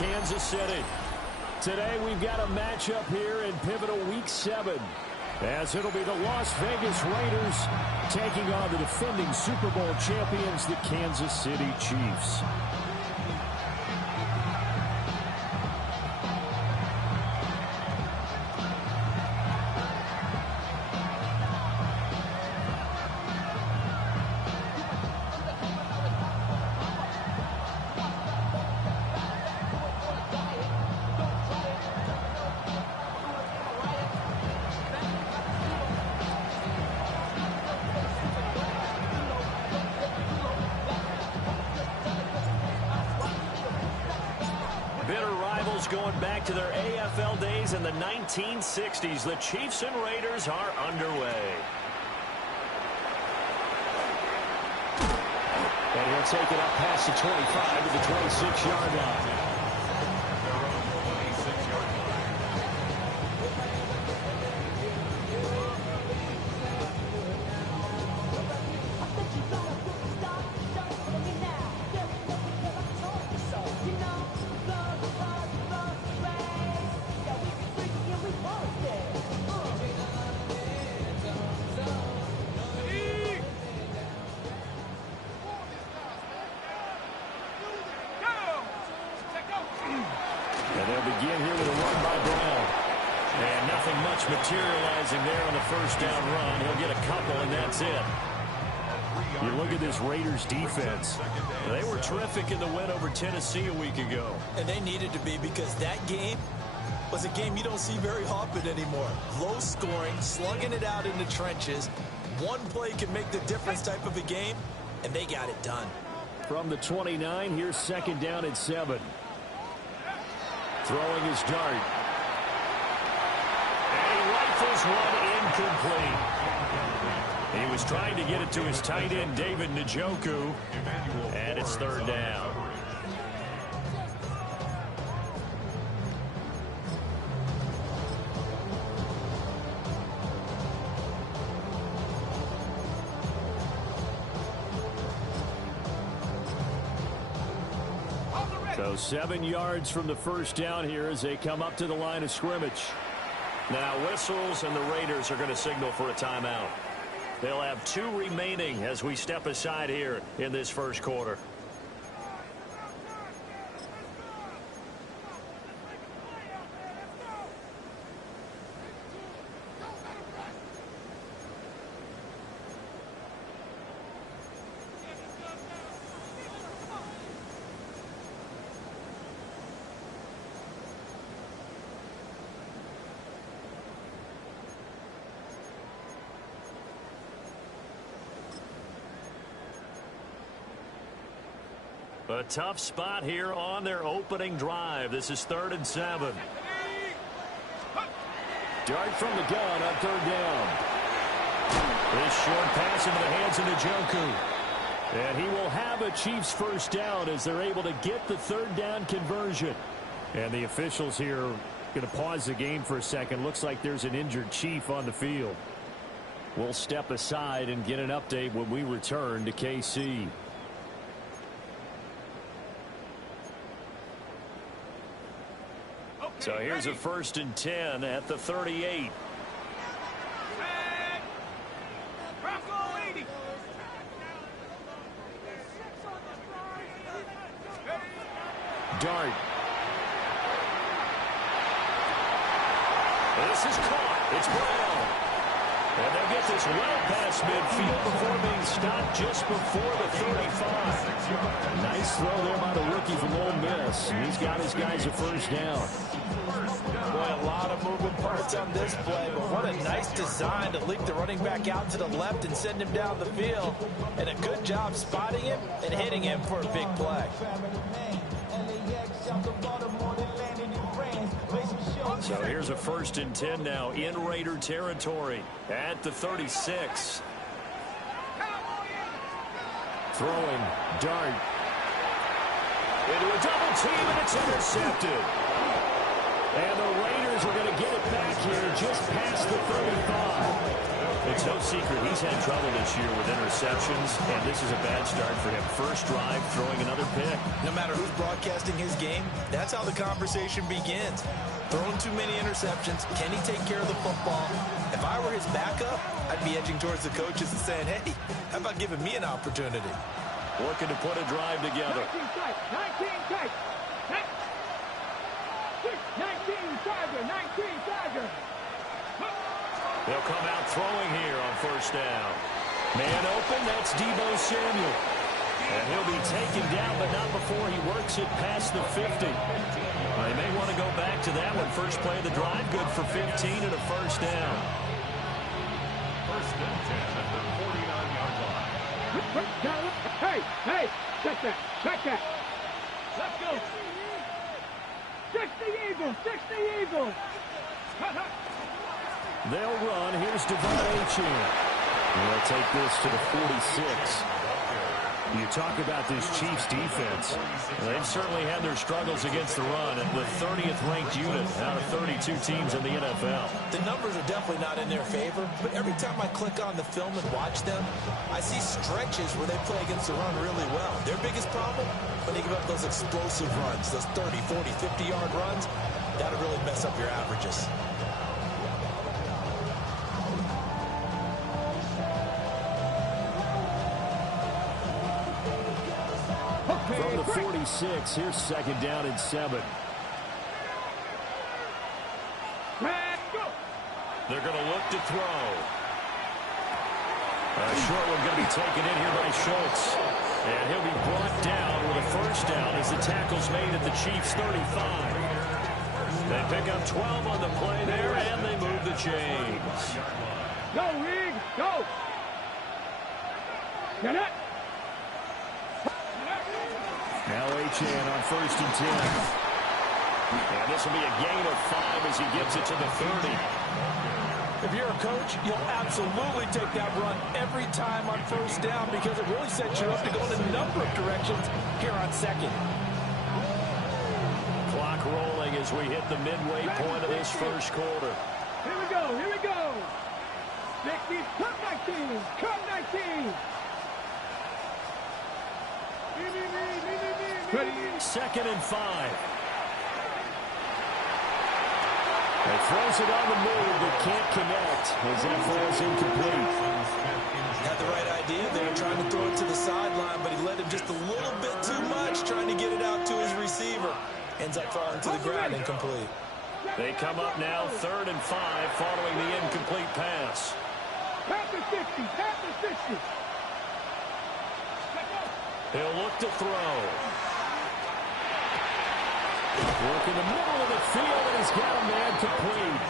Kansas City. Today we've got a matchup here in pivotal Week 7. As it'll be the Las Vegas Raiders taking on the defending Super Bowl champions, the Kansas City Chiefs. Going back to their AFL days in the 1960s, the Chiefs and Raiders are underway. And he'll take it up past the 25 to the 26-yard line. Materializing there on the first down run. He'll get a couple, and that's it. You look at this Raiders defense. They were terrific in the win over Tennessee a week ago. And they needed to be, because that game was a game you don't see very often anymore. Low scoring, slugging it out in the trenches. One play can make the difference type of a game, and they got it done. From the 29, here's second down at 7. Throwing his dart. Rifles one incomplete. He was trying to get it to his tight end, David Njoku, and it's third down. So 7 yards from the first down here as they come up to the line of scrimmage. Now whistles, and the Raiders are going to signal for a timeout. They'll have 2 remaining as we step aside here in this first quarter. A tough spot here on their opening drive. This is 3rd and 7. Dart from the gun on third down. This short pass into the hands of Njoku. And he will have a Chiefs first down as they're able to get the third down conversion. And the officials here are going to pause the game for a second. Looks like there's an injured Chief on the field. We'll step aside and get an update when we return to KC. So here's a 1st and 10 at the 38. Dart. This is caught. It's Brown. And they'll get this well past midfield before being stopped just before the 35. Nice throw there by the rookie from Ole Miss. He's got his guys a first down. Boy, a lot of moving parts on this play, but what a nice design to leak the running back out to the left and send him down the field. And a good job spotting him and hitting him for a big play. So here's a 1st and 10 now in Raider territory at the 36. Throwing, Dart. Into a double team, and it's intercepted. And the Raiders are going to get it back here just past the 35. It's no secret he's had trouble this year with interceptions, and this is a bad start for him. First drive, throwing another pick. No matter who's broadcasting his game, that's how the conversation begins. Throwing too many interceptions. Can he take care of the football? If I were his backup, I'd be edging towards the coaches and saying, hey, how about giving me an opportunity? Looking to put a drive together. 19 tight. 19 Tiger. They'll come out throwing here on first down. Man open, that's Deebo Samuel. And he'll be taken down, but not before he works it past the 50. They may want to go back to that one. First play of the drive, good for 15 and a first down. First and 10 at the 49-yard line. Hey, check that. Let's go. 60 Eagles. They'll run. Here's Devon Achane. They'll take this to the 46. You talk about this Chiefs defense. They've certainly had their struggles against the run, and the 30th ranked unit out of 32 teams in the NFL. The numbers are definitely not in their favor, but every time I click on the film and watch them, I see stretches where they play against the run really well. Their biggest problem, when they give up those explosive runs, those 30, 40, 50-yard runs, that'll really mess up your averages. From the 46, here's second down and 7. They're going to look to throw. A short one going to be taken in here by Schultz. And he'll be brought down with a first down as the tackle's made at the Chiefs' 35. They pick up 12 on the play there, and they move the chains. Go, Rig, go. Get it. Now Achane on first and 10. And this will be a gain of 5 as he gets it to the 30. If you're a coach, you'll absolutely take that run every time on first down because it really sets you up to go in a number of directions here on second. Clock rolling as we hit the midway point of this first quarter. Here we go. 60, come 19. Ready. Second and 5. He throws it on the move, but can't connect as that falls incomplete. Had the right idea there, trying to throw it to the sideline, but he led him just a little bit too much, trying to get it out to his receiver. Ends up falling to the ground incomplete. They come up now, 3rd and 5, following the incomplete pass. Past the 60. He'll look to throw. Work in the middle of the field, and he's got a man complete.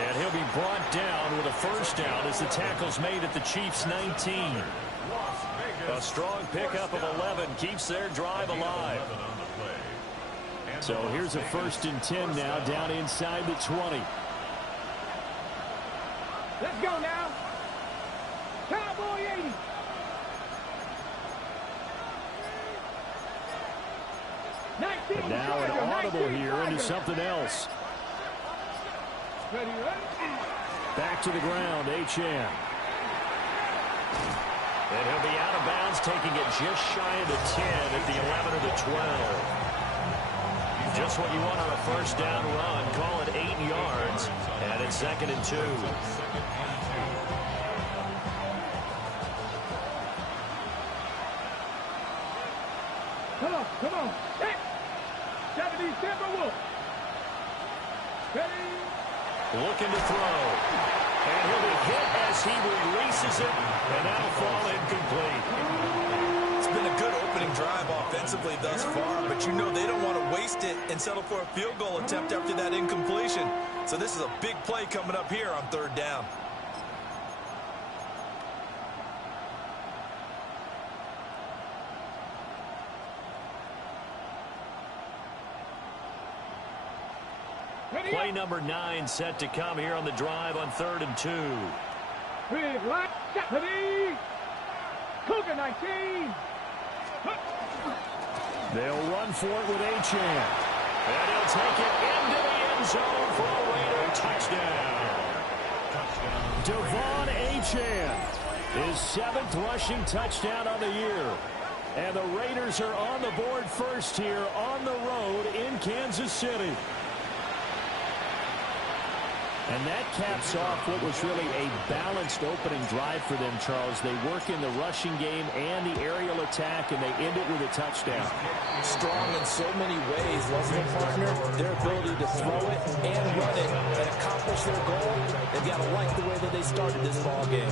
And he'll be brought down with a first down as the tackle's made at the Chiefs' 19. A strong pickup of 11 keeps their drive alive. So here's a 1st and 10 now, down inside the 20. Let's go now. Cowboy 80. And now an audible here into something else. Back to the ground, Achane. And he'll be out of bounds, taking it just shy of the 10 at the 11 or the 12. Just what you want on a first down run. Call it 8 yards. And it's 2nd and 2. Come on. Hey. 70 Timberwolves. Ready. Looking to throw. And he'll be hit as he releases it. And that'll fall incomplete. It's been a good opening drive offensively thus far, but you know they don't want to waste it and settle for a field goal attempt after that incompletion. So this is a big play coming up here on 3rd down. Play number 9 set to come here on the drive on 3rd and 2. Big light. Ready. Cougar 19. They'll run for it with Achane. And he'll take it into the end zone for a Raider touchdown. Devon Achane, his 7th rushing touchdown on the year. And the Raiders are on the board first here on the road in Kansas City. And that caps off what was really a balanced opening drive for them, Charles. They work in the rushing game and the aerial attack, and they end it with a touchdown. Strong in so many ways, wasn't it, partner? Their ability to throw it and run it and accomplish their goal. They've got to like the way that they started this ball game.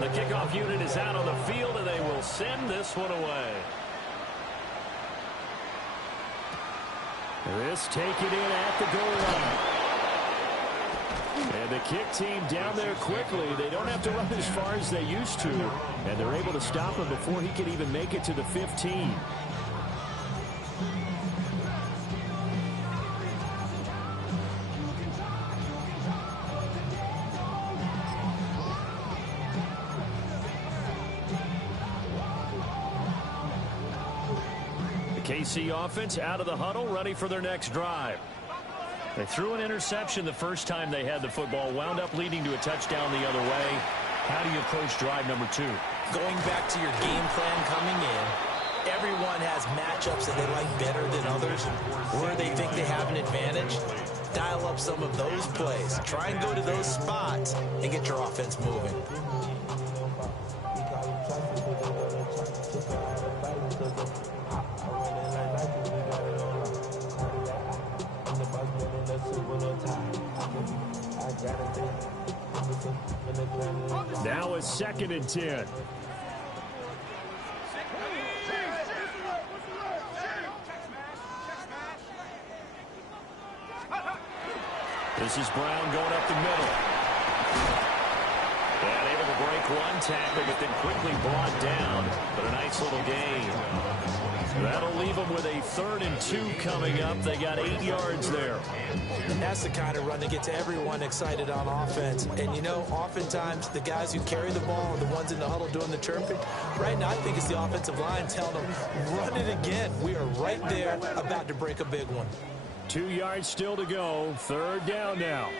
The kickoff unit is out on the field, and they will send this one away. This taken in at the goal line. And the kick team down there quickly. They don't have to run as far as they used to. And they're able to stop him before he could even make it to the 15. KC offense out of the huddle, ready for their next drive. They threw an interception the first time they had the football, wound up leading to a touchdown the other way. How do you approach drive number 2? Going back to your game plan coming in, everyone has matchups that they like better than others, where they think they have an advantage. Dial up some of those plays. Try and go to those spots and get your offense moving. Now a 2nd and 10. This is Brown going up the middle. And able to break one tackle, but then quickly brought down. But a nice little gain. That'll leave them with a 3rd and 2 coming up. They got 8 yards there. And that's the kind of run that gets everyone excited on offense. And, you know, oftentimes the guys who carry the ball are the ones in the huddle doing the chirping. Right now, I think it's the offensive line telling them, run it again. We are right there about to break a big one. 2 yards still to go. 3rd down now.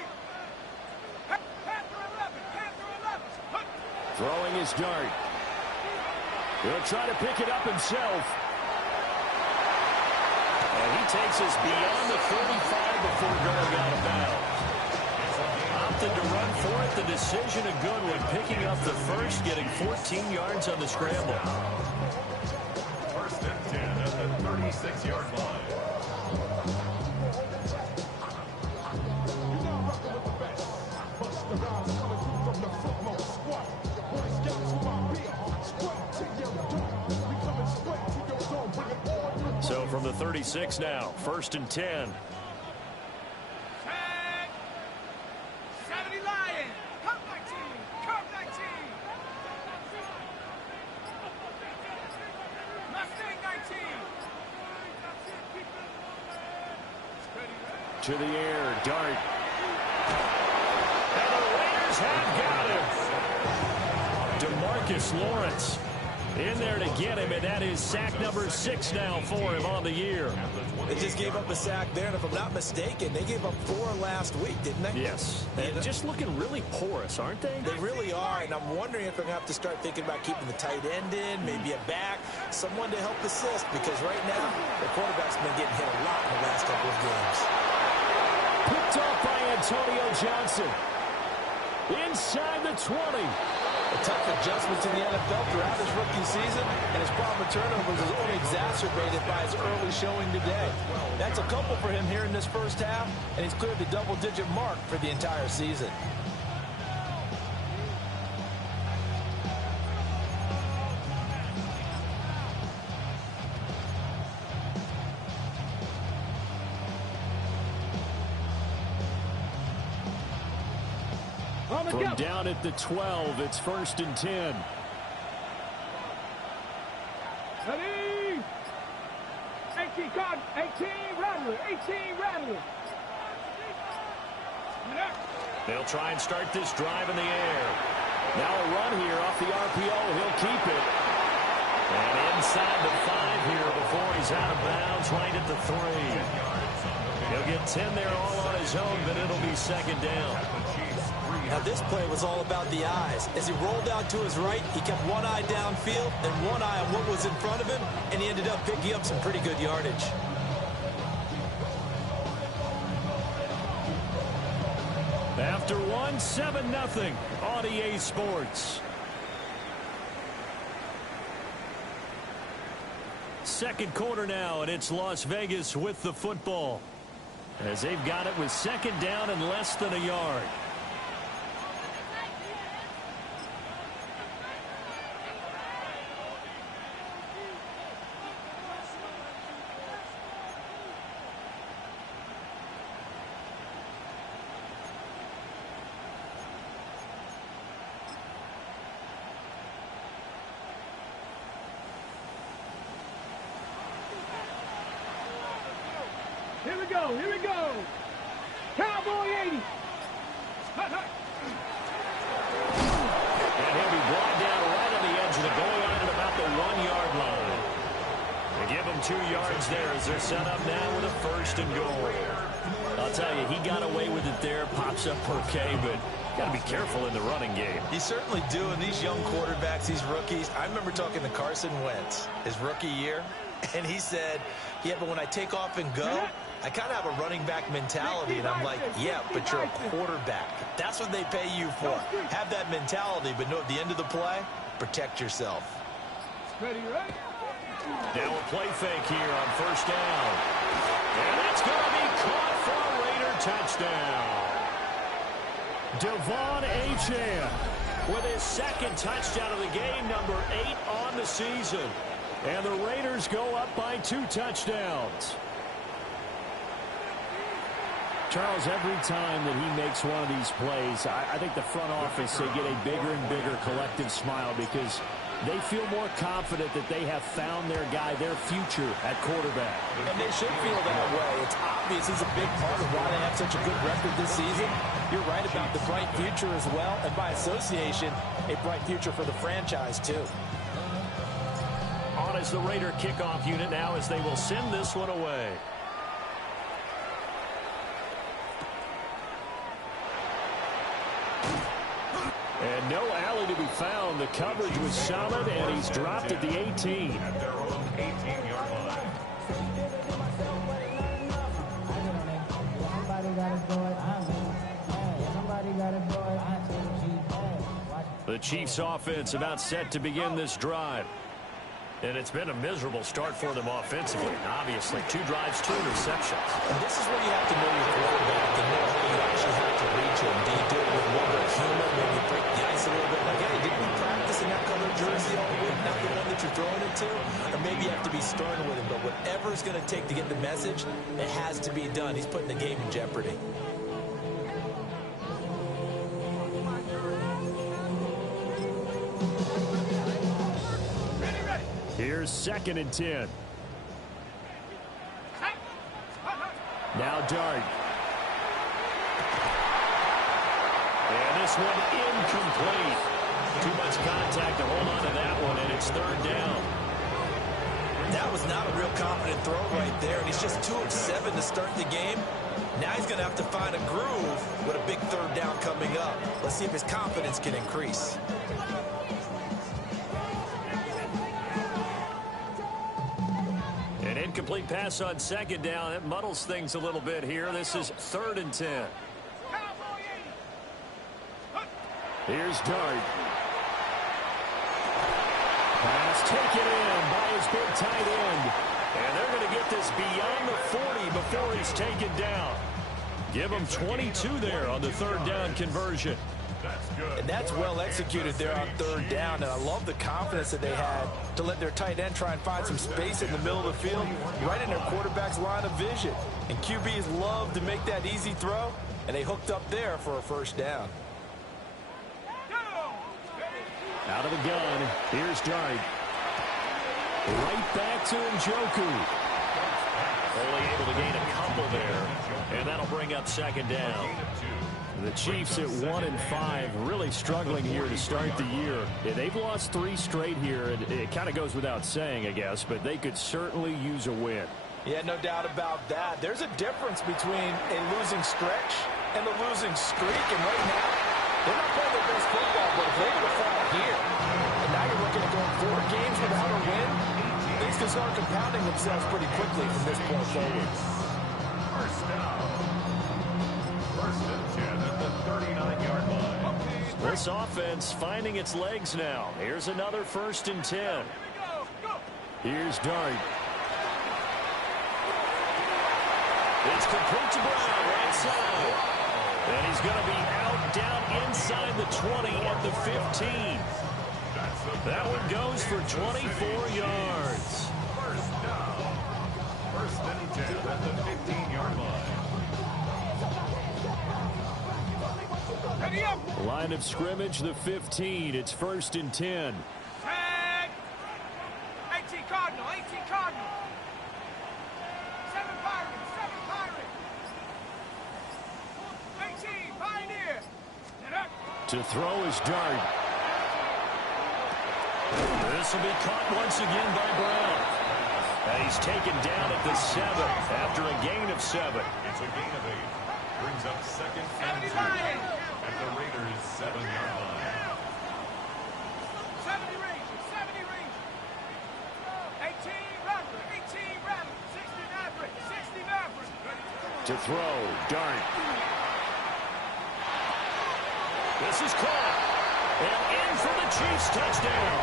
Throwing his dart. He'll try to pick it up himself. And he takes us beyond the 35 before going out of bounds. Opted to run for it. The decision a good one. Picking up the first, getting 14 yards on the scramble. 1st and 10 at the 36-yard line. So from the 36 now, 1st and 10. 70 Lions. Come 19. Come 19. Mustang 19. To the air, dart. And the Raiders have got him. DeMarcus Lawrence in there to get him, and that is sack number 6 now for him on the year. They just gave up a sack there, and if I'm not mistaken, they gave up 4 last week, didn't they? Yes. And just looking really porous, aren't they? They really are, and I'm wondering if they're going to have to start thinking about keeping the tight end in, maybe a back, someone to help assist, because right now, the quarterback's been getting hit a lot in the last couple of games. Picked off by Antonio Johnson. Inside the 20. A tough adjustment to the NFL throughout his rookie season, and his problem with turnovers is only exacerbated by his early showing today. That's a couple for him here in this first half, and he's cleared the double-digit mark for the entire season. From down at the 12, it's 1st and 10. Ready? 18 card, 18 Rattler, 18 Rattler. They'll try and start this drive in the air. Now a run here off the RPO. He'll keep it. And inside the 5 here before he's out of bounds, right at the 3. He'll get 10 there all on his own, but it'll be second down. Now this play was all about the eyes. As he rolled out to his right, he kept one eye downfield and one eye on what was in front of him, and he ended up picking up some pretty good yardage. After one, 7-0 on EA Sports. Second quarter now, and it's Las Vegas with the football, as they've got it with second down and less than a yard. Here we go. Here we go. Cowboy 80. And he'll be brought down right on the edge of the goal line at about the 1-yard line. They give him 2 yards there as they're set up now with a first and goal. I'll tell you, he got away with it there. Pops up okay, but got to be careful in the running game. You certainly do. And these young quarterbacks, these rookies, I remember talking to Carson Wentz his rookie year, and he said, yeah, but when I take off and go, I kind of have a running back mentality. And I'm like, yeah, but you're a quarterback. That's what they pay you for. Have that mentality, but know at the end of the play, protect yourself. Ready, right? Now a play fake here on first down. And it's going to be caught for a Raider touchdown. Devon Achane with his second touchdown of the game, number 8 on the season. And the Raiders go up by 2 touchdowns. Charles, every time that he makes one of these plays, I think the front office, they get a bigger and bigger collective smile because they feel more confident that they have found their guy, their future at quarterback. And they should feel that way. It's obvious he's a big part of why they have such a good record this season. You're right about the bright future as well, and by association, a bright future for the franchise too. On is the Raider kickoff unit now as they will send this one away. And no alley to be found. The coverage was solid, and he's dropped at the 18. At their own 18-yard line. The Chiefs offense about set to begin this drive. And it's been a miserable start for them offensively. Obviously, 2 drives, 2 interceptions. And this is where you have to know your quarterback and know how you actually have to reach him. Do you do it with one more humor, maybe break the ice a little bit? Like, hey, didn't we practice in that color jersey all week, not the one that you're throwing it to? Or maybe you have to be stern with him. But whatever it's going to take to get the message, it has to be done. He's putting the game in jeopardy. Here's 2nd and 10. Now Dart. And this one incomplete. Too much contact to hold on to that one, and it's 3rd down. That was not a real confident throw right there, and he's just 2 of 7 to start the game. Now he's going to have to find a groove with a big 3rd down coming up. Let's see if his confidence can increase. An incomplete pass on 2nd down. It muddles things a little bit here. This is 3rd and 10. Here's Dart. Pass taken in by his big tight end. And they're going to get this beyond the 40 before he's taken down. Give him 22 there on the 3rd down conversion. That's good. And that's well executed there on 3rd down. And I love the confidence that they had to let their tight end try and find some space in the middle of the field, right in their quarterback's line of vision. And QBs love to make that easy throw, and they hooked up there for a 1st down. Out of the gun, here's Dart. Right back to Njoku. Only able to gain a couple there, and that'll bring up second down. The Chiefs at 1-5, really struggling here to start the year. Yeah, they've lost 3 straight here, and it kind of goes without saying, I guess, but they could certainly use a win. Yeah, no doubt about that. There's a difference between a losing stretch and a losing streak, and right now, they're not playing their best football, but if they're going to fall here, and now you're looking at going 4 games without a win, things can start compounding themselves pretty quickly from this point forward. First down. First and 10 at the 39-yard line. This offense finding its legs now. Here's another 1st and 10. Here's Dart. It's complete to Brown, right side. And he's going to be out down inside the 20 at the 15. That one goes for 24 yards. First down. First and 10 at the 15-yard line. Line of scrimmage, the 15. It's 1st and 10. 18 Cardinal, 18 Cardinal. 7 Pirates, 7 Pirates. 18 Pioneer. To throw is Dart. This will be caught once again by Brown. And he's taken down at the 7 after a gain of 7. It's a gain of 8. Brings up second and 2 at the Raiders' 7-yard line. 70 Rangers, 70 Rangers. 18 Rattler, 18 Rattler. 60 Maverick, 60 Maverick. To throw, Dart. This is caught. And in for the Chiefs touchdown.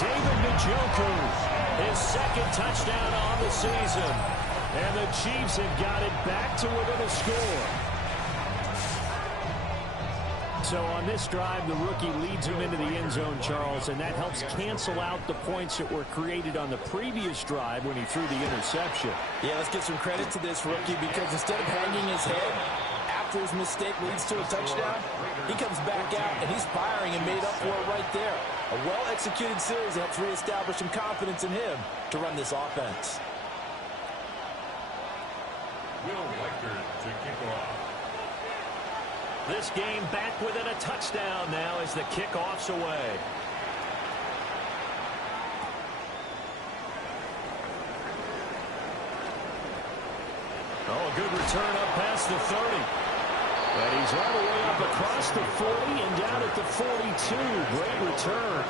David Njoku, his 2nd touchdown on the season. And the Chiefs have got it back to within a score. So on this drive, the rookie leads him into the end zone, Charles, and that helps cancel out the points that were created on the previous drive when he threw the interception. Yeah, let's give some credit to this rookie because instead of hanging his head after his mistake leads to a touchdown, he comes back out and he's firing and made up for it right there. A well-executed series that helps reestablish some confidence in him to run this offense. Will Weichert to kick off. This game back within a touchdown now as the kickoff's away. Oh, a good return up past the 30. And he's all the way up across the 40 and down at the 42. Great return.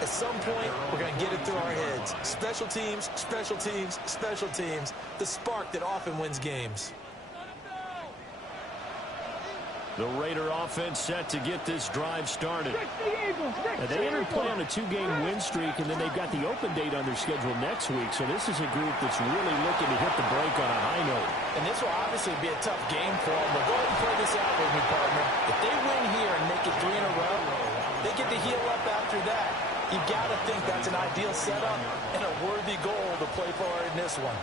At some point, we're going to get it through our heads. Special teams, special teams, special teams. The spark that often wins games. The Raider offense set to get this drive started. And they entered play on a 2-game win streak, and then they've got the open date on their schedule next week. So this is a group that's really looking to hit the break on a high note. And this will obviously be a tough game for them, but go ahead and play this out with me, partner. If they win here and make it 3 in a row, they get to heal up after that. You've got to think that's an ideal setup and a worthy goal to play for in this one.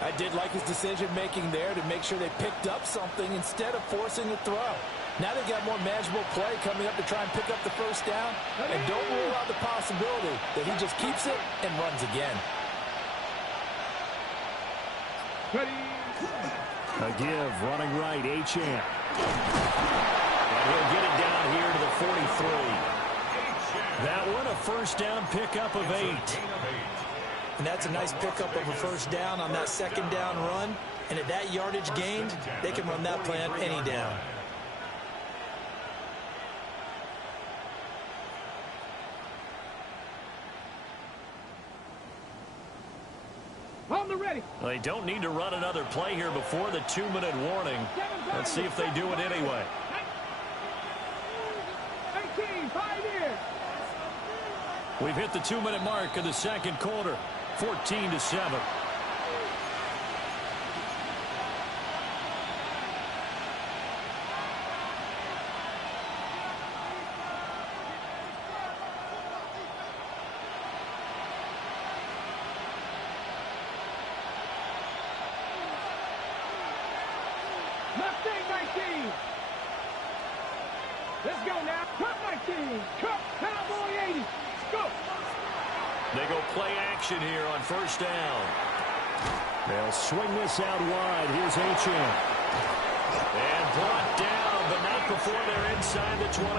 I did like his decision-making there to make sure they picked up something instead of forcing the throw. Now they've got more manageable play coming up to try and pick up the first down. And don't rule out the possibility that he just keeps it and runs again. A give, running right, Achane. And he'll get it down here to the 43. That one, a first down pickup of 8. And that's a nice pickup of a first down on that second down run. And at that yardage gained, they can run that play on any down. On the ready. They don't need to run another play here before the 2-minute warning. Let's see if they do it anyway. 18 Pioneer. We've hit the 2-minute mark of the second quarter. 14-7. Mustang 19. Let's go now. Cup 19. Cup Cowboy 80. Go. They go play action here on first down. They'll swing this out wide. Here's Achane. And brought down, but not before they're inside the 25.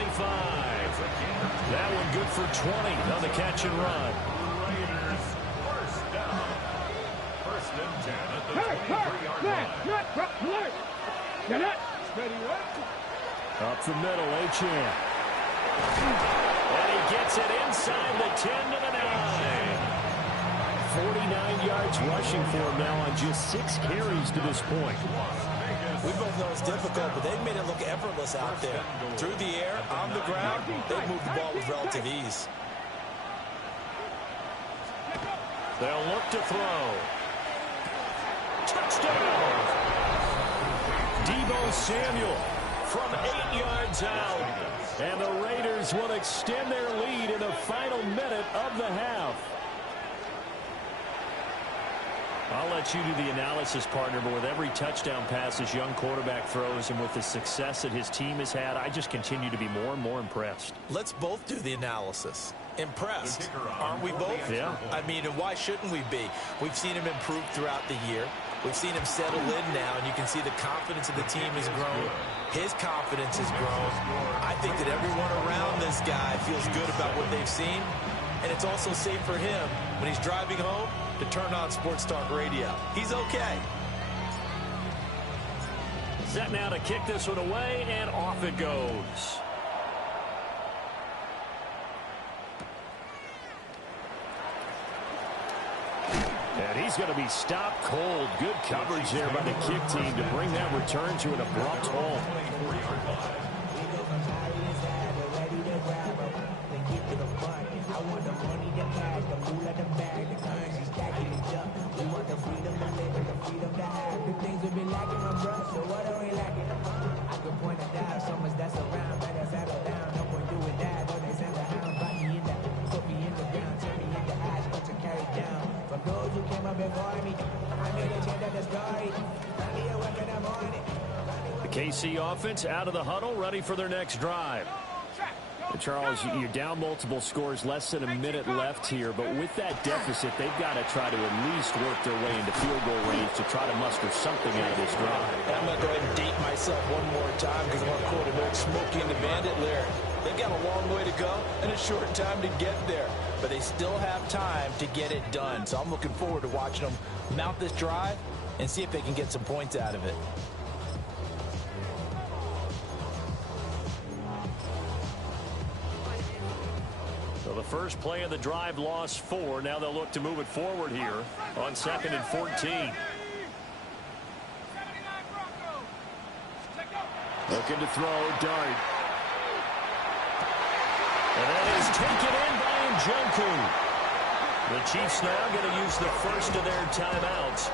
That one good for 20 on the catch and run. Raiders, first down. First and 10 at the 23-yard line. Up the middle, Achane. And he gets it inside the 10 to the 9. 49 yards rushing for him now on just 6 carries to this point. We both know it's difficult, but they've made it look effortless out there. Through the air, on the ground, they've moved the ball with relative ease. They'll look to throw. Touchdown! Deebo Samuel from 8 yards out. And the Raiders will extend their lead in the final minute of the half. I'll let you do the analysis, partner, but with every touchdown pass this young quarterback throws and with the success that his team has had, I just continue to be more and more impressed. Let's both do the analysis. Impressed, aren't we both? Yeah. I mean, and why shouldn't we be? We've seen him improve throughout the year. We've seen him settle in now, and you can see the confidence of the team has grown. His confidence has grown. I think that everyone around this guy feels good about what they've seen, and it's also safe for him when he's driving home to turn on Sports Talk Radio. He's okay. Set now to kick this one away, and off it goes. And he's going to be stopped cold. Good coverage there by the kick team to bring that return to an abrupt halt. The KC offense out of the huddle, ready for their next drive. Charles, you're down multiple scores, less than a minute left here, but with that deficit, they've got to try to at least work their way into field goal range to try to muster something out of this drive. I'm going to go ahead and date myself one more time because I want to quote an old Smokey and the Bandit lyric. They've got a long way to go and a short time to get there, but they still have time to get it done. So I'm looking forward to watching them mount this drive and see if they can get some points out of it. So the first play of the drive lost 4. Now they'll look to move it forward here on 2nd and 14. Looking to throw, Dart. And that is taken in by Njoku. The Chiefs now going to use the first of their timeouts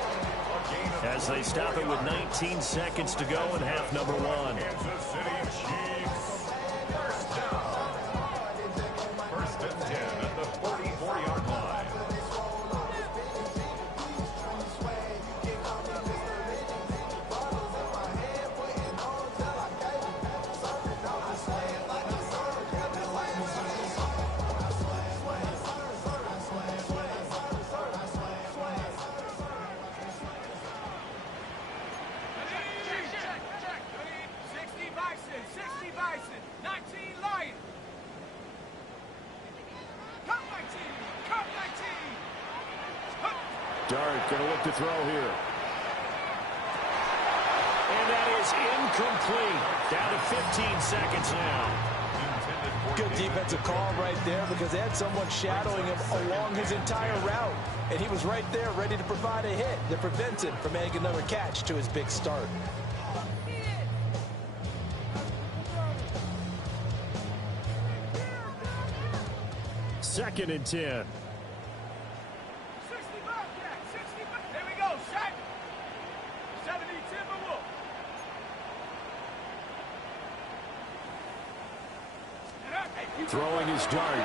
as they stop it with 19 seconds to go in half number 1. First and 10 at the 44-yard line. Dart going to look to throw here. And that is incomplete. Down to 15 seconds now. Good defensive call right there because they had someone shadowing him along his entire route. And he was right there ready to provide a hit that prevents him from making another catch to his big start. Second and 10. Throwing his Dart.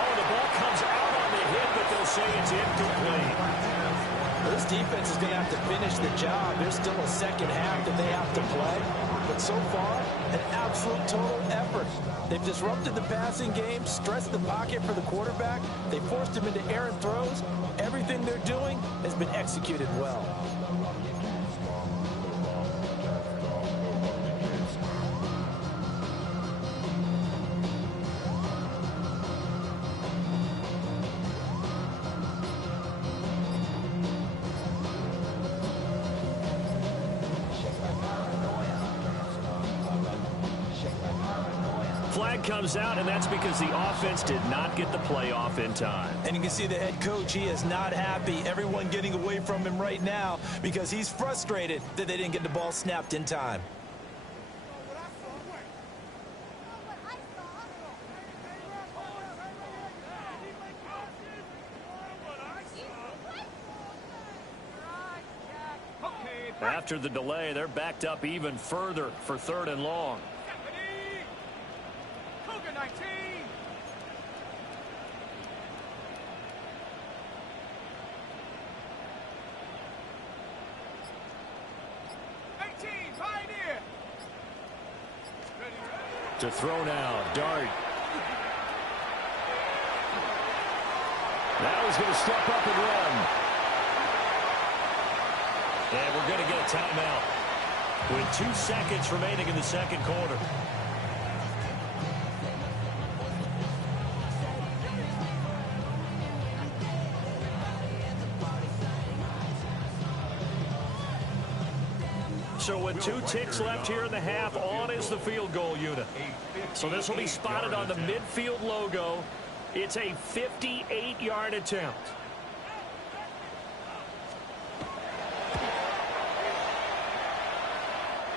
Oh, the ball comes out on the hit, but they'll say it's incomplete. This defense is going to have to finish the job. There's still a second half that they have to play. But so far, an absolute total effort. They've disrupted the passing game, stressed the pocket for the quarterback. They forced him into errant throws. Everything they're doing has been executed well. Flag comes out, and that's because the offense did not get the play off in time. And you can see the head coach, he is not happy. Everyone getting away from him right now because he's frustrated that they didn't get the ball snapped in time. After the delay, they're backed up even further for 3rd and long. 19. Pioneer. To throw now, Dart. Now he's going to step up and run. And we're going to get a timeout with 2 seconds remaining in the second quarter. So with 2 ticks left here in the half, on is the field goal unit. So this will be spotted on the midfield logo. It's a 58-yard attempt.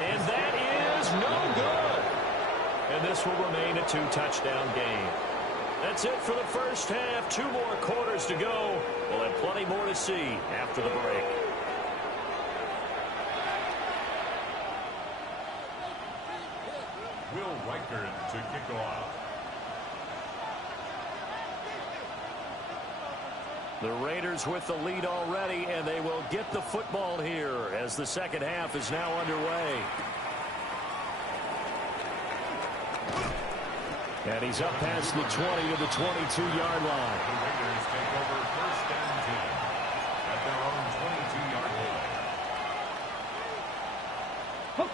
And that is no good. And this will remain a 2-touchdown game. That's it for the first half. 2 more quarters to go. We'll have plenty more to see after the break. To kick off. The Raiders with the lead already, and they will get the football here as the second half is now underway. And he's up past the 20 to the 22-yard line. The Raiders take over 1st and 10 at their own 22-yard line.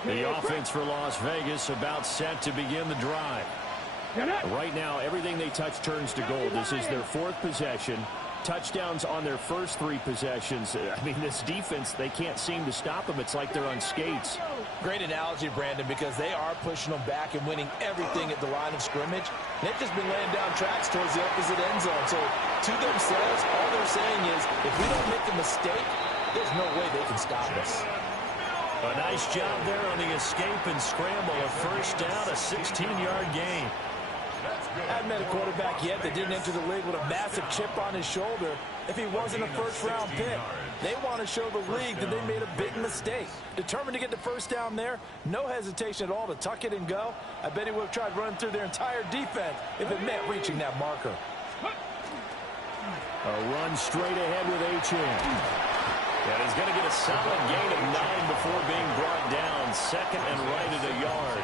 The offense for Las Vegas about set to begin the drive. Right now, everything they touch turns to gold. This is their 4th possession. Touchdowns on their first 3 possessions. I mean, this defense, they can't seem to stop them. It's like they're on skates. Great analogy, Brandon, because they are pushing them back and winning everything at the line of scrimmage. They've just been laying down tracks towards the opposite end zone. So to themselves, all they're saying is, if we don't make a mistake, there's no way they can stop us. A nice job there on the escape and scramble. A first down, a 16-yard gain. I haven't met a quarterback yet that didn't enter the league with a massive chip on his shoulder if he wasn't a first-round pick. They want to show the league that they made a big mistake. Determined to get the first down there, no hesitation at all to tuck it and go. I bet he would have tried running through their entire defense if it meant reaching that marker. A run straight ahead with H.M. And he's going to get a solid gain of 9 before being brought down. 2nd and right at a yard.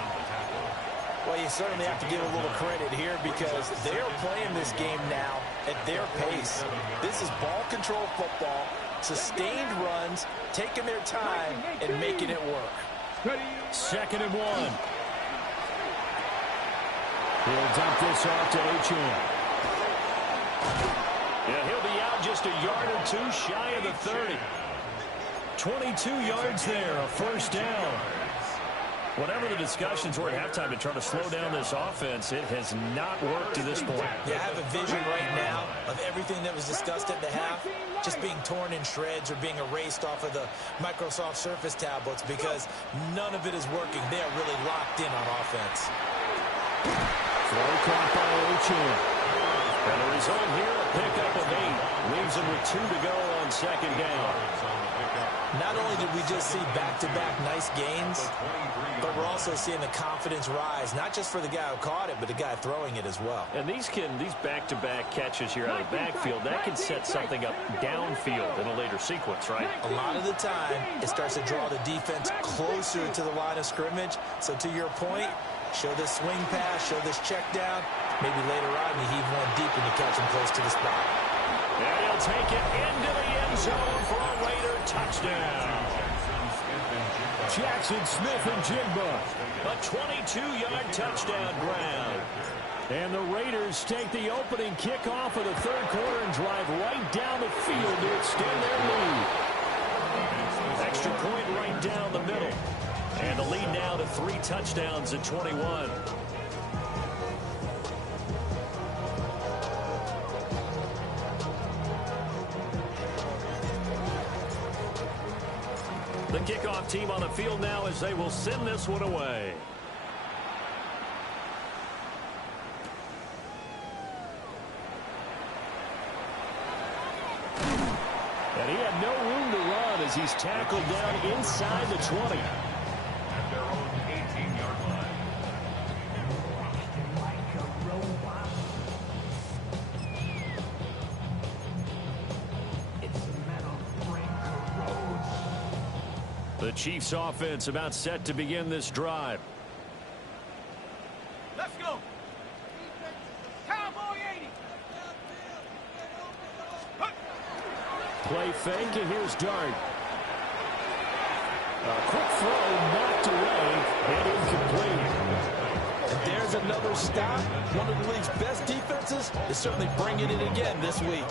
Well, you certainly have to give a little credit here because they're playing this game now at their pace. This is ball control football, sustained runs, taking their time and making it work. 2nd and 1. He'll dump this off to H.M. Yeah, he'll be out just a yard or 2 shy of the 30. 22 yards there, a first down. Whatever the discussions were at halftime to try to slow down this offense, it has not worked to this point. Yeah, I have a vision right now of everything that was discussed at the half just being torn in shreds or being erased off of the Microsoft Surface tablets because none of it is working. They are really locked in on offense. Throw caught by H.M. And the result here, a pickup of 8. Leaves him with 2 to go on 2nd down. Not only did we just see back-to-back nice gains, but we're also seeing the confidence rise, not just for the guy who caught it, but the guy throwing it as well. And these back-to-back catches here out of the backfield, that can set something up downfield in a later sequence, right? A lot of the time, it starts to draw the defense closer to the line of scrimmage. So to your point, show this swing pass, show this check down. Maybe later on you heave one deep and you catch him close to the spot. And he'll take it into the end zone for a Raider touchdown. Jackson Smith and Jigba, a 22-yard touchdown grab. And the Raiders take the opening kickoff of the third quarter and drive right down the field to extend their lead. Extra point right down the middle. And the lead now to 3 touchdowns at 21. The kickoff team on the field now as they will send this one away. And he had no room to run as he's tackled down inside the 20. At their own 18-yard line. The Chiefs offense about set to begin this drive. Let's go. Cowboy 80. Play fake, and here's Dart. A quick throw knocked away and incomplete. And there's another stop. One of the league's best defenses is certainly bringing it again this week.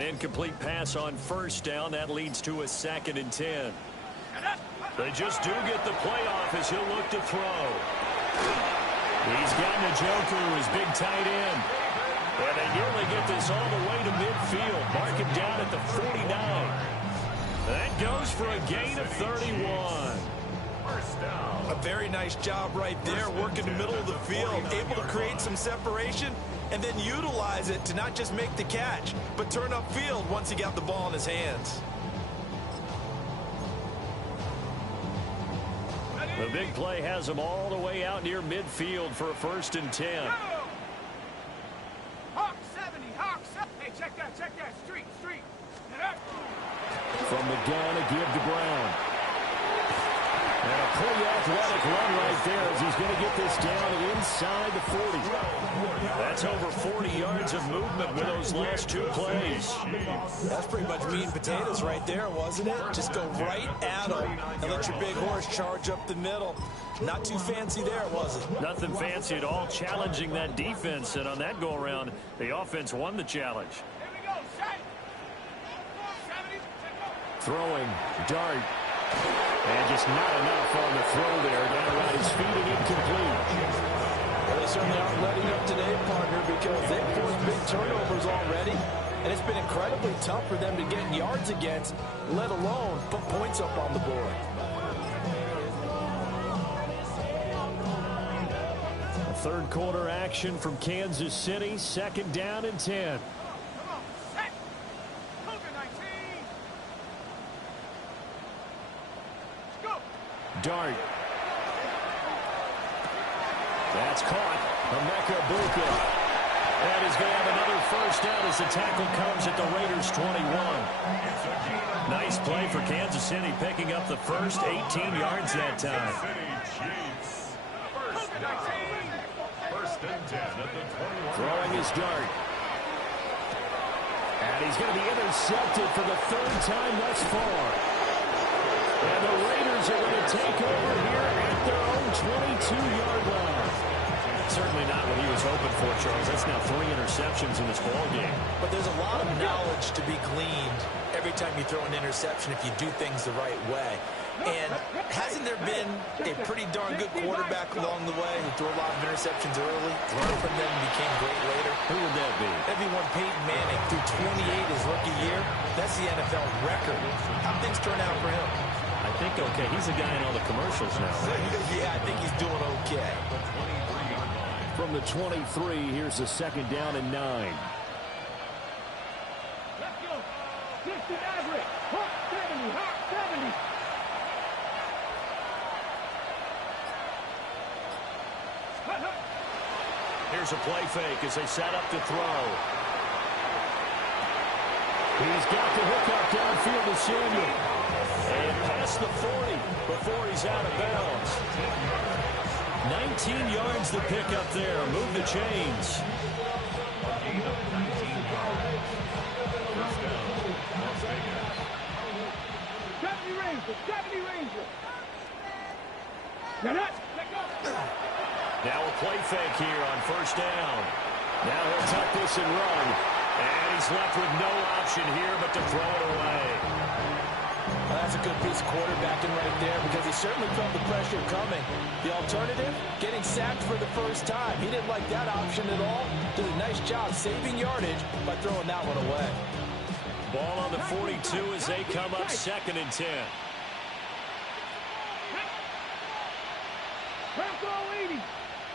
Incomplete pass on first down. That leads to a 2nd and 10. They just do get the playoff as he'll look to throw. He's got Njoku, his big tight end. And they nearly get this all the way to midfield. Mark him down at the 49. That goes for a gain of 31. First down. A very nice job right there, working the middle of the field, able to create some separation, and then utilize it to not just make the catch, but turn upfield once he got the ball in his hands. The big play has him all the way out near midfield for a 1st and 10. Hawk 70, Hawk 70. Hey, check that, street. From the gun, a give to Brown. And a pretty athletic run right there as he's going to get this down inside the 40. That's over 40 yards of movement with those last 2 plays. That's pretty much meat and potatoes right there, wasn't it? Just go right at him and let your big horse charge up the middle. Not too fancy there, was it? Nothing fancy at all, challenging that defense. And on that go-around, the offense won the challenge. Here we go, set. 70. Throwing, Dart. And just not enough on the throw there. Down around his feet and incomplete. Well, they certainly aren't letting up today, partner, because they've forced big turnovers already. And it's been incredibly tough for them to get yards against, let alone put points up on the board. A third quarter action from Kansas City. 2nd down and 10. Come on, set. Cougar 19. Let's go. Dart. That's caught. Emeka Buka. And he's going to have another 1st down as the tackle comes at the Raiders' 21. Nice play for Kansas City, picking up the first 18 yards that time. First down. 1st and 10 at the 21. Throwing his Dart. And he's going to be intercepted for the 3rd time thus far. And the Raiders are going to take over here at their own 22-yard line. Certainly not what he was hoping for, Charles. That's now 3 interceptions in this ballgame. But there's a lot of knowledge to be gleaned every time you throw an interception if you do things the right way. And hasn't there been a pretty darn good quarterback along the way who threw a lot of interceptions early, learned from them, and became great later? Who would that be? That'd be one Peyton Manning threw 28 his rookie year. That's the NFL record. How things turn out for him? I think okay. He's a guy in all the commercials now. Yeah, I think he's doing okay. From the 23, here's a second down and 9. Let's go. 60 average. Hot 70. Hot 70. Here's a play fake as they set up to throw. He's got the hook up downfield to Samuel. And past the 40 before he's out of bounds. 19 yards to pick up there. Move the chains. Now a play fake here on first down. Now he'll tuck this and run. And he's left with no option here but to throw it away. Well, that's a good piece of quarterbacking right there because he certainly felt the pressure coming. The alternative, getting sacked for the first time. He didn't like that option at all. Did a nice job saving yardage by throwing that one away. Ball on the 42 as they come up second and 10. Panther 80.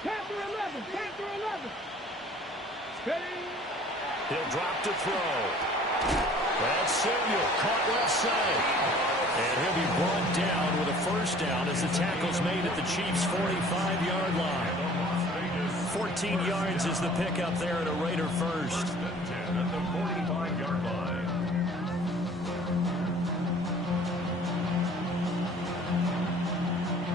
Panther 11. Panther 11. Steady. He'll drop to throw. That's Samuel caught left side. And he'll be brought down with a first down as the tackle's made at the Chiefs' 45-yard line. 14 yards is the pickup there at a Raider first. 10 at the 45-yard line.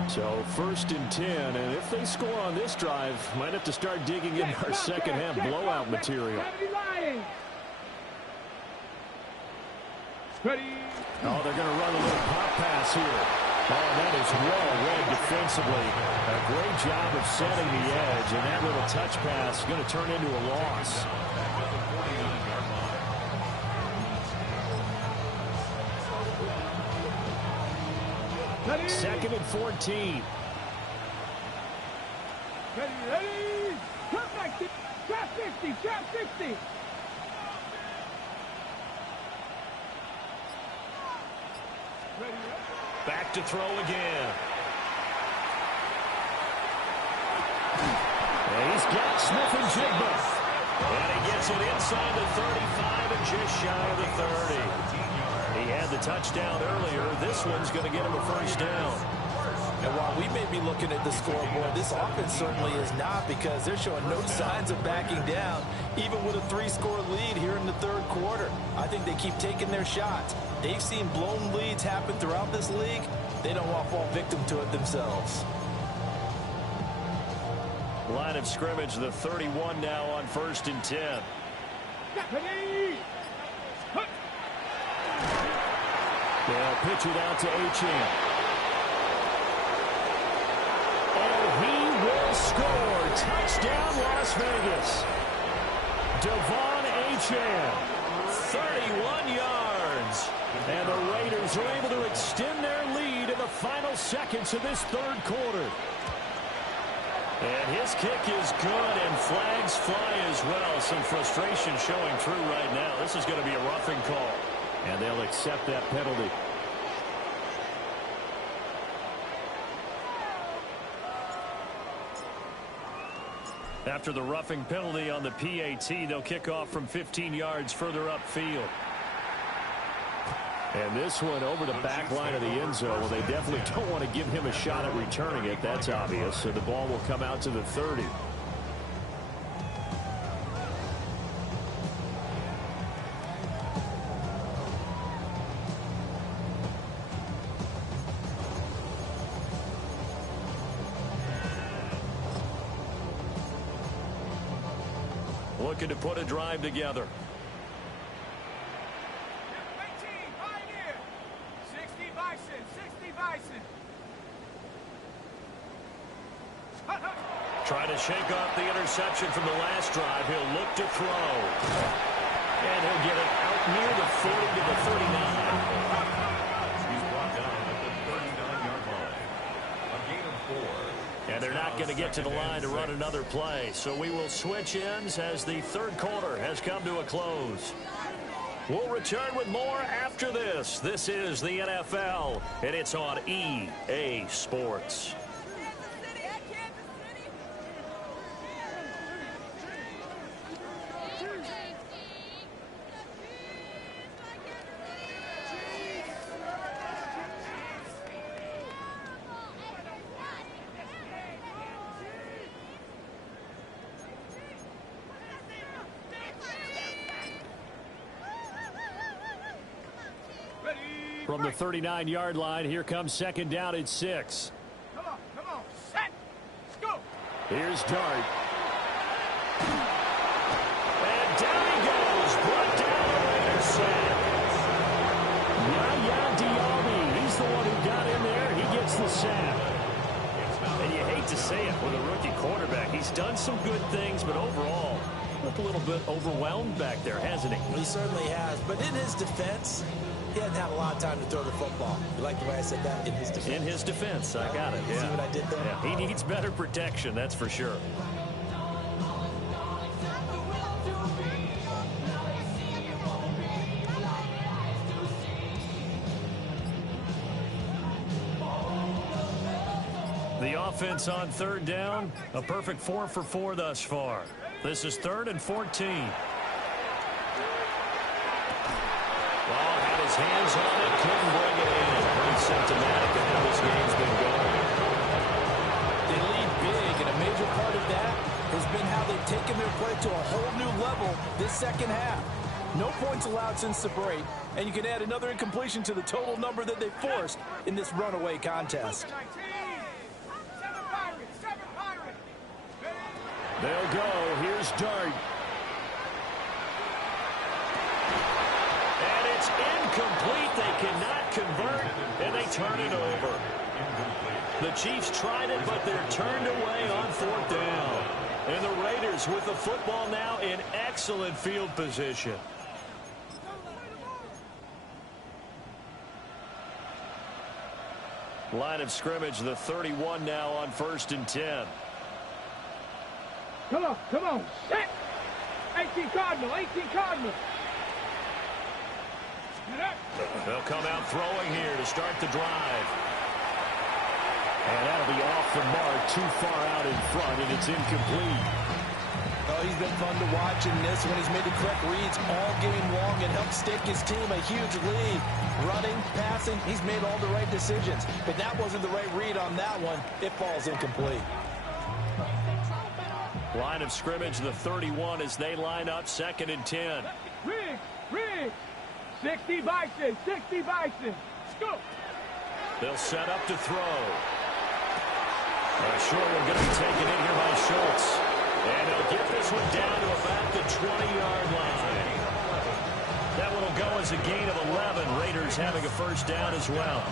So first and 10, and if they score on this drive, might have to start digging in our second half blowout material. Oh, they're going to run a little pop pass here. Oh, that is well read defensively. A great job of setting the edge, and that little touch pass is going to turn into a loss. Second and 14. Ready. Trap 90. Trap 50. Trap 50. Back to throw again. And he's got Smith and Jigba. And he gets it inside the 35 and just shy of the 30. He had the touchdown earlier. This one's going to get him a first down. And while we may be looking at the scoreboard, this offense certainly is not because they're showing no signs of backing down, even with a 3-score lead here in the third quarter. I think they keep taking their shots. They've seen blown leads happen throughout this league. They don't want to fall victim to it themselves. Line of scrimmage, the 31 now on first and 10. They'll pitch it out to Achane. And he will score. Touchdown, Las Vegas. Devon Achane, 31 yards. And the Raiders are able to extend their lead in the final seconds of this third quarter. And his kick is good, and flags fly as well. Some frustration showing through right now. This is going to be a roughing call. And they'll accept that penalty. After the roughing penalty on the PAT, they'll kick off from 15 yards further upfield. And this one over the back line of the end zone. Well, they definitely don't want to give him a shot at returning it. That's obvious. So the ball will come out to the 30. Looking to put a drive together. 18, Pioneer. 60 Bison, 60 Bison. Trying to shake off the interception from the last drive. He'll look to throw. And he'll get it out near the 40 to the 39. He's brought down at the 39. going to get to the line to run another play. So we will switch ends as the third quarter has come to a close. We'll return with more after this. This is the NFL, and it's on EA Sports. From the 39-yard line, here comes second down at 6. Come on, set, go. Here's Dart. And down he goes, brought down the Raiders sack. Yaya Diaby, he's the one who got in there. He gets the sack. And you hate to say it with a rookie quarterback. He's done some good things, but overall, looked a little bit overwhelmed back there, hasn't he? He certainly has, but in his defense, he hasn't had a lot of time to throw the football. You like the way I said that? In his defense. In his defense, I got it. Yeah. See what I did there? Yeah. He needs better protection, that's for sure. The offense on third down, a perfect 4 for 4 thus far. This is 3rd and 14. His hands on it, couldn't bring it in. Pretty symptomatic of how this game's been going. They lead big, and a major part of that has been how they've taken their play to a whole new level this second half. No points allowed since the break, and you can add another incompletion to the total number that they forced in this runaway contest. They'll go. Here's Dart. Incomplete. They cannot convert, and they turn it over. The Chiefs tried it, but they're turned away on 4th down. And the Raiders with the football now in excellent field position. Line of scrimmage, the 31 now on 1st and 10. Come on, set. 18 Cardinal. They'll come out throwing here to start the drive. And that'll be off the mark, too far out in front, and it's incomplete. Oh, he's been fun to watch in this one. He's made the correct reads all game long and helped stake his team a huge lead. Running, passing, he's made all the right decisions. But that wasn't the right read on that one. It falls incomplete. Line of scrimmage, the 31 as they line up 2nd and 10. Rig. 60 Bison. Go. They'll set up to throw. Short one going to be taken in here by Schultz. And they'll get this one down to about the 20-yard line. That one will go as a gain of 11. Raiders having a first down as well.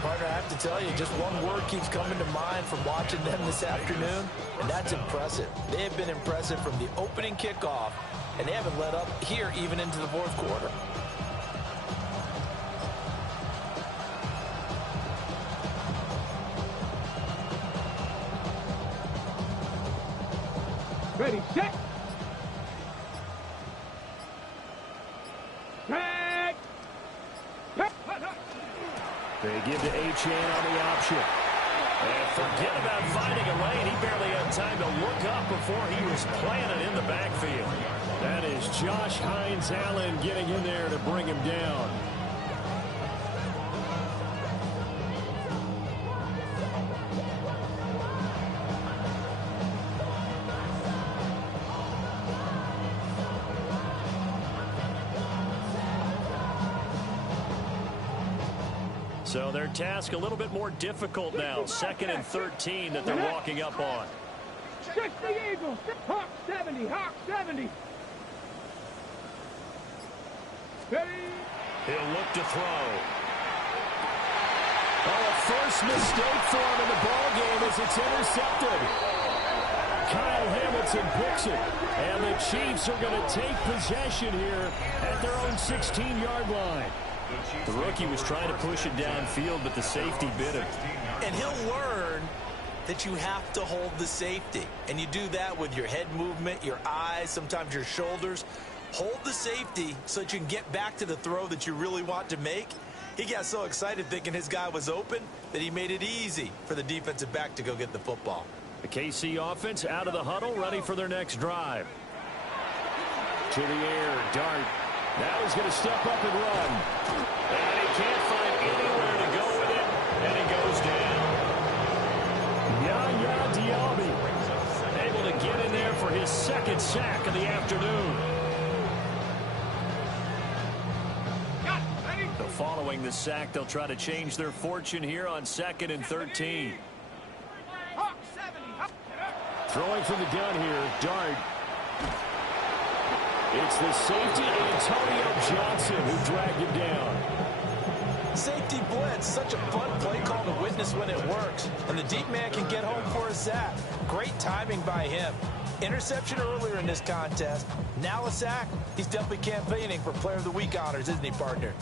Partner, I have to tell you, just one word keeps coming to mind from watching them this afternoon, and that's impressive. They have been impressive from the opening kickoff, and they haven't let up here even into the 4th quarter. Ready, set. They give to Achane on the option. And forget about finding a lane. He barely had time to look up before he was planted in the backfield. That is Josh Hines-Allen getting in there to bring him down. So their task a little bit more difficult now. 2nd and 13 that they're walking up on. 60 Eagles. Hawk 70. Ready. He'll look to throw. Oh, a first mistake for him in the ball game as it's intercepted. Kyle Hamilton picks it. And the Chiefs are going to take possession here at their own 16-yard line. The rookie was trying to push it downfield, but the safety bit him. And he'll learn that you have to hold the safety. And you do that with your head movement, your eyes, sometimes your shoulders. Hold the safety so that you can get back to the throw that you really want to make. He got so excited thinking his guy was open that he made it easy for the defensive back to go get the football. The KC offense out of the huddle, ready for their next drive. To the air, Dart. Now he's going to step up and run. And he can't find anywhere to go with it, and he goes down. Yaya Diaby able to get in there for his second sack of the afternoon. Following the sack, they'll try to change their fortune here on 2nd and 13. Throwing from the gun here, Dart. It's the safety, Antonio Johnson, who dragged him down. Safety blitz, such a fun play call to witness when it works. And the deep man can get home for a sack. Great timing by him. Interception earlier in this contest. Now a sack. He's definitely campaigning for Player of the Week honors, isn't he, partner?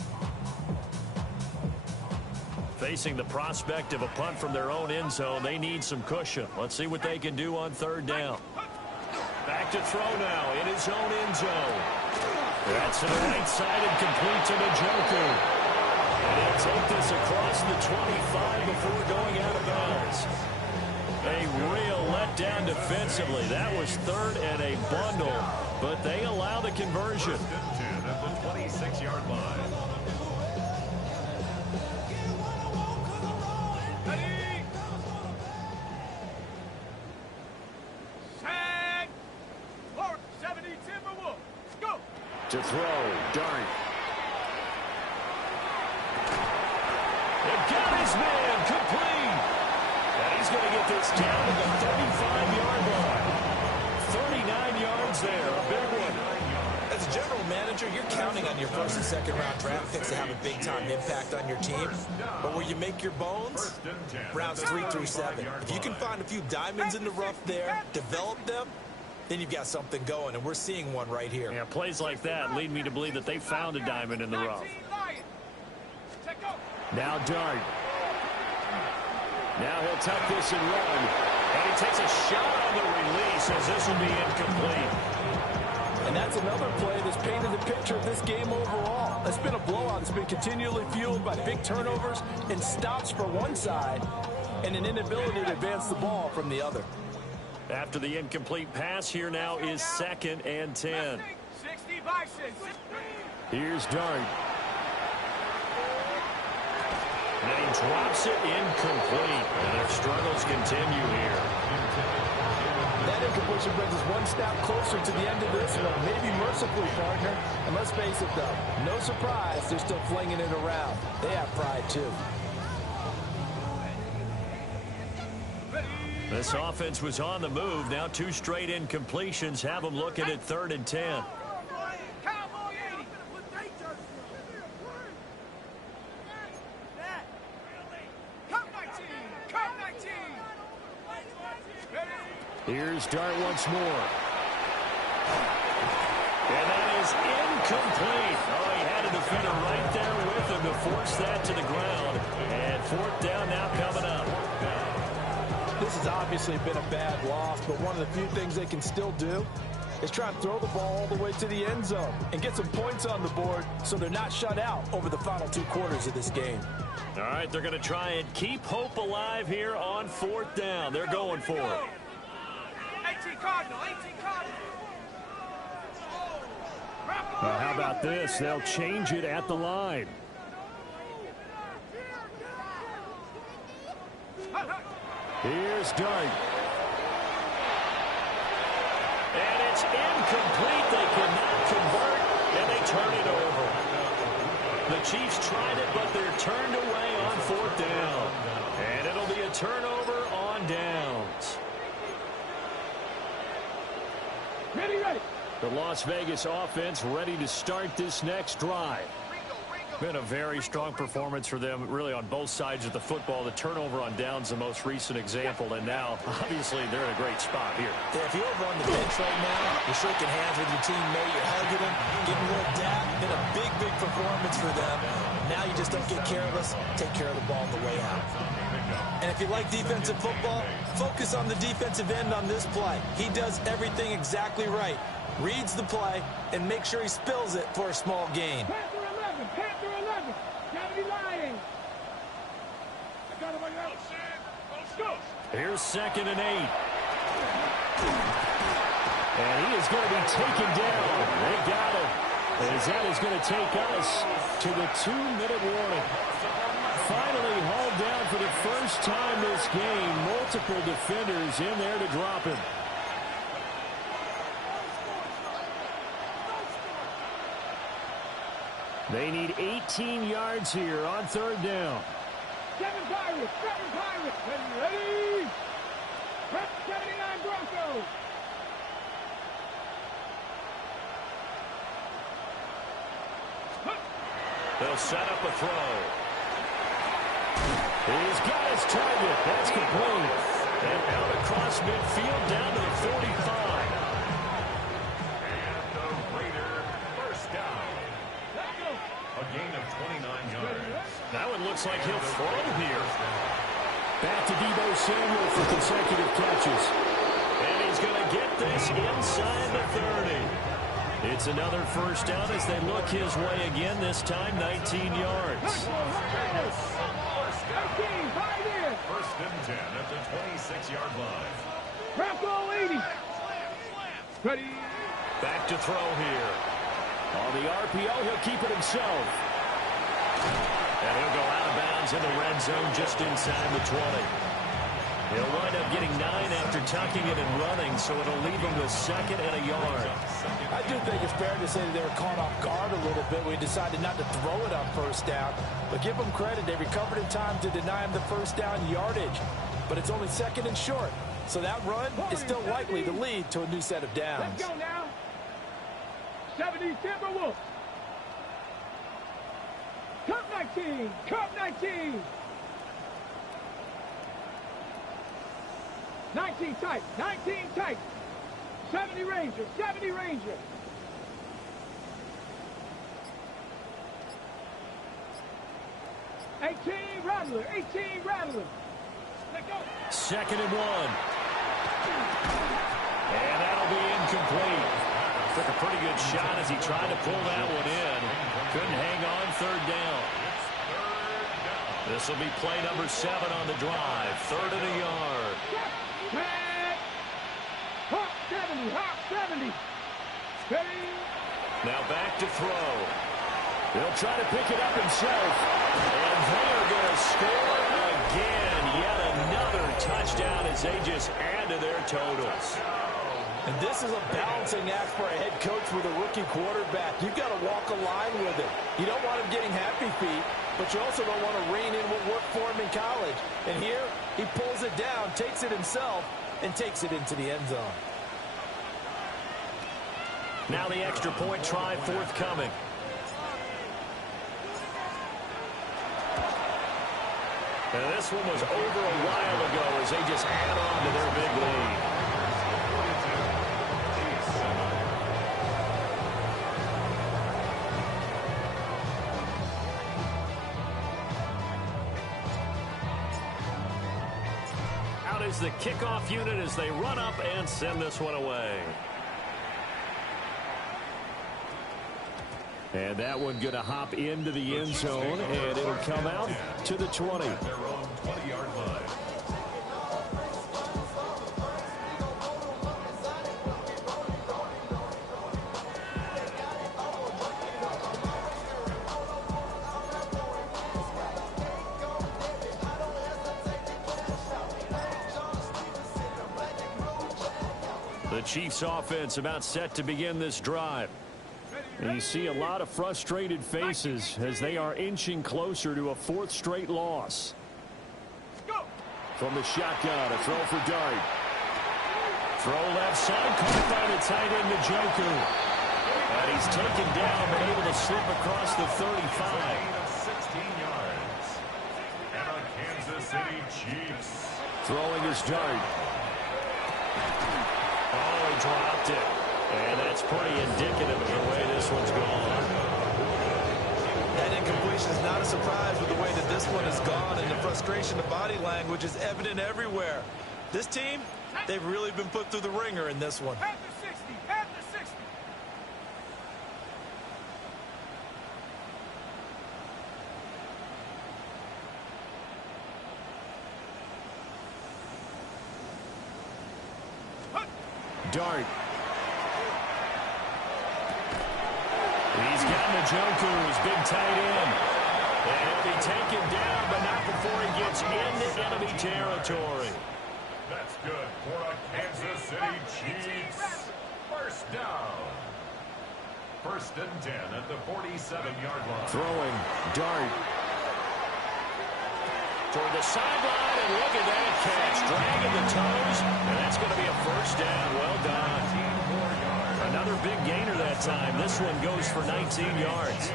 Facing the prospect of a punt from their own end zone, they need some cushion. Let's see what they can do on 3rd down. Back to throw now in his own end zone. That's to the right side and complete to Njoku. And he'll take this across the 25 before going out of bounds. A real letdown defensively. That was 3rd and a bundle, but they allow the conversion. At the 26-yard line. To throw, Dart. It got his man complete. And he's going to get this down to the 35-yard line. 39 yards there, a big one. As a general manager, you're counting on your first and second round draft picks to have a big-time impact on your team. But where you make your bones, rounds 3 through 7. If you can find a few diamonds in the rough there, develop them, then you've got something going, and we're seeing one right here. Yeah, plays like that lead me to believe that they found a diamond in the rough. Now Dart. Now he'll tuck this and run. And he takes a shot on the release as this will be incomplete. And that's another play that's painted the picture of this game overall. It's been a blowout. It's been continually fueled by big turnovers and stops for one side and an inability to advance the ball from the other. After the incomplete pass, here now is 2nd and 10. Here's Dart. And he drops it incomplete. And their struggles continue here. That incompletion brings us one step closer to the end of this one. Maybe mercifully, partner. And let's face it, though, no surprise, they're still flinging it around. They have pride, too. This offense was on the move. Now 2 straight incompletions have them looking at 3rd and 10. Here's Dart once more. And that is incomplete. Oh, he had a defender right there with him to force that to the ground. And 4th down now coming up. This has obviously been a bad loss, but one of the few things they can still do is try and throw the ball all the way to the end zone and get some points on the board so they're not shut out over the final 2 quarters of this game. All right, they're going to try and keep hope alive here on 4th down. They're going for it. 18 Cardinal, 18 Cardinal. Well, how about this? They'll change it at the line. Here's Dart. And it's incomplete. They cannot convert, and they turn it over. The Chiefs tried it, but they're turned away on 4th down. And it'll be a turnover on downs. Ready. The Las Vegas offense ready to start this next drive. Been a very strong performance for them, really, on both sides of the football. The turnover on downs, the most recent example, and now, obviously, they're in a great spot here. Yeah, if you're over on the bench right now, you're shaking hands with your teammate, you're hugging him, giving a little dap. Been a big, big performance for them. Now you just don't get careless. Take care of the ball on the way out. And if you like defensive football, focus on the defensive end on this play. He does everything exactly right. Reads the play and make sure he spills it for a small gain. Panther 11, 70 Lions. I got him on your outside. Let's go. Here's 2nd and 8. And he is going to be taken down. They got him. As that is going to take us to the 2-minute warning. Finally hauled down for the first time this game. Multiple defenders in there to drop him. They need 18 yards here on 3rd down. 7 Pirates. Ready? Prep 79 Broncos. They'll set up a throw. He's got his target. That's complete. And out across midfield down to the 45. And the Raider first down. A gain of 29 yards. That one looks like he'll throw here. Back to Deebo Samuel for consecutive catches. And he's going to get this inside the 30. It's another first down as they look his way again, this time 19 yards. First and 10 at the 26-yard line. Bronco 80. Ready? Back to throw here. On the RPO, he'll keep it himself. And he'll go out of bounds in the red zone just inside the 20. He'll wind up getting 9 after tucking it and running, so it'll leave him with 2nd and a yard. I do think it's fair to say that they were caught off guard a little bit. We decided not to throw it on first down. But give them credit. They recovered in time to deny him the first down yardage. But it's only 2nd and short. So that run is still likely to lead to a new set of downs. Let's go now. 70 Timberwolves. Cup 19. Cup 19. 19 tight. 19 tight. 70 Rangers. 70 Rangers. Rattler. 18 Rattler. Let go. 2nd and 1. And that'll be incomplete. Took a pretty good shot as he tried to pull that one in. Couldn't hang on 3rd down. This will be play number 7 on the drive. 3rd and a yard. Hawk 70. Hawk 70. Ready? Now back to throw. He'll try to pick it up himself. And they are going to score again. Yet another touchdown as they just add to their totals. And this is a balancing act for a head coach with a rookie quarterback. You've got to walk a line with it. You don't want him getting happy feet, but you also don't want to rein in what worked for him in college. And here, he pulls it down, takes it himself, and takes it into the end zone. Now the extra point try forthcoming. And this one was over a while ago as they just add on to their big lead. Out is the kickoff unit as they run up and send this one away. And that one going to hop into the end zone, and it'll come out to the 20. Their own 20-yard line. The Chiefs offense about set to begin this drive. And you see a lot of frustrated faces as they are inching closer to a 4th straight loss. From the shotgun, a throw for Dart. Throw left side, caught by the tight end, Njoku. And he's taken down, but able to slip across the 35. Of 16 yards. And the Kansas City Chiefs. Throwing his dart. Oh, he dropped it. And that's pretty indicative of the way this one's gone. That incompletion is not a surprise with the way that this one has gone, and the frustration of body language is evident everywhere. This team, they've really been put through the ringer in this one. At the 60, at the 60. Dart. He's got Njoku, his big tight end. And he'll be taken down, but not before he gets into enemy territory. That's good for the Kansas City Chiefs. First down. First and 10 at the 47-yard line. Throwing. Dart. Toward the sideline, and look at that catch. Dragging the toes, and that's going to be a first down. Well done. Another big gainer that time. This one goes for 19 yards.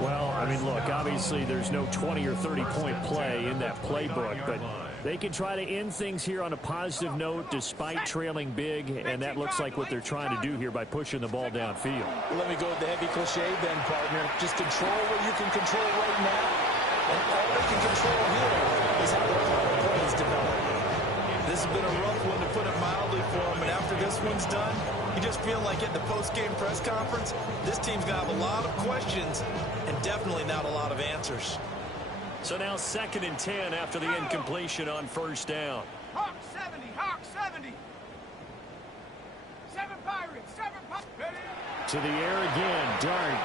Well, I mean, look, obviously there's no 20 or 30-point play in that playbook, but they can try to end things here on a positive note despite trailing big, and that looks like what they're trying to do here by pushing the ball downfield. Let me go with the heavy cliche then, partner. Just control what you can control right now. And all they can control here is how the plays develop. This has been a rough one, to put it mildly, for him. And after this one's done, you just feel like at the post-game press conference, this team's going to have a lot of questions and definitely not a lot of answers. So now 2nd and 10 after the incompletion on first down. Hawk 70, Hawk 70. 7 Pirates, 7 Pirates. To the air again, Dart.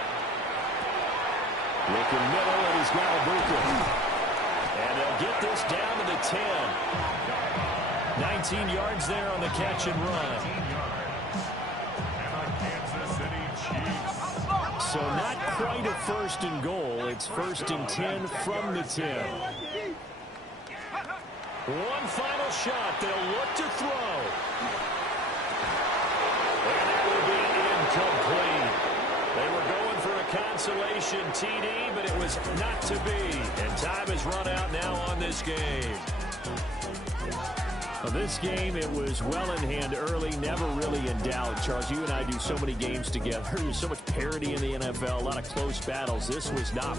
Looking middle, and he's got a booker. And they'll get this down to the 10. 19 yards there on the catch and run. So not quite a first and goal. It's 1st and 10 from the 10. One final shot. They'll look to throw. And that will be incomplete. They were going for a consolation TD, but it was not to be. And time has run out now on this game. This game, it was well in hand early, never really in doubt. Charles, you and I do so many games together. There's so much parity in the NFL, a lot of close battles. This was not